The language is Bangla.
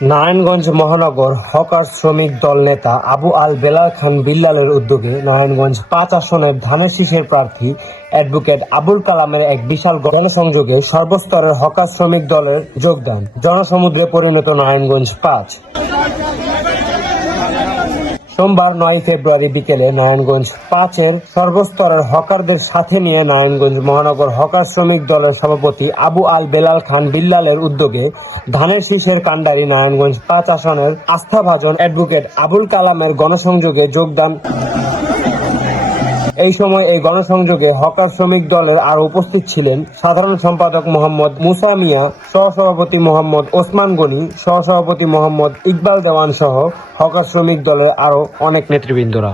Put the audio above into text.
নারায়ণগঞ্জ মহানগর হকার শ্রমিক দল নেতা আবু আল বেলাল খান বিল্লালের উদ্যোগে নারায়ণগঞ্জ ৫ আসনের ধানের শীষের প্রার্থী অ্যাডভোকেট আবুল কালামের এক বিশাল গণসংযোগে সর্বস্তরের হকার শ্রমিক দলের যোগদান। জনসমুদ্রে পরিণত নারায়ণগঞ্জ ৫। সোমবার ৯ ফেব্রুয়ারি বিকেলে নারায়ণগঞ্জ ৫-এর সর্বস্তরের হকারদের সাথে নিয়ে নারায়ণগঞ্জ মহানগর হকার শ্রমিক দলের সভাপতি আবু আল বেলাল খান বিল্লালের উদ্যোগে ধানের শীষের কাণ্ডারি নারায়ণগঞ্জ ৫ আসনের আস্থাভাজন অ্যাডভোকেট আবুল কালামের গণসংযোগে যোগদান। এই সময় এই গণসংযোগে হকার শ্রমিক দলের আরো উপস্থিত ছিলেন সাধারণ সম্পাদক মোহাম্মদ মুসা মিয়া, সহসভাপতি মোহাম্মদ ওসমান গনি, সহসভাপতি মোহাম্মদ ইকবাল দেওয়ান সহ হকার শ্রমিক দলের আরো অনেক নেতৃবৃন্দরা।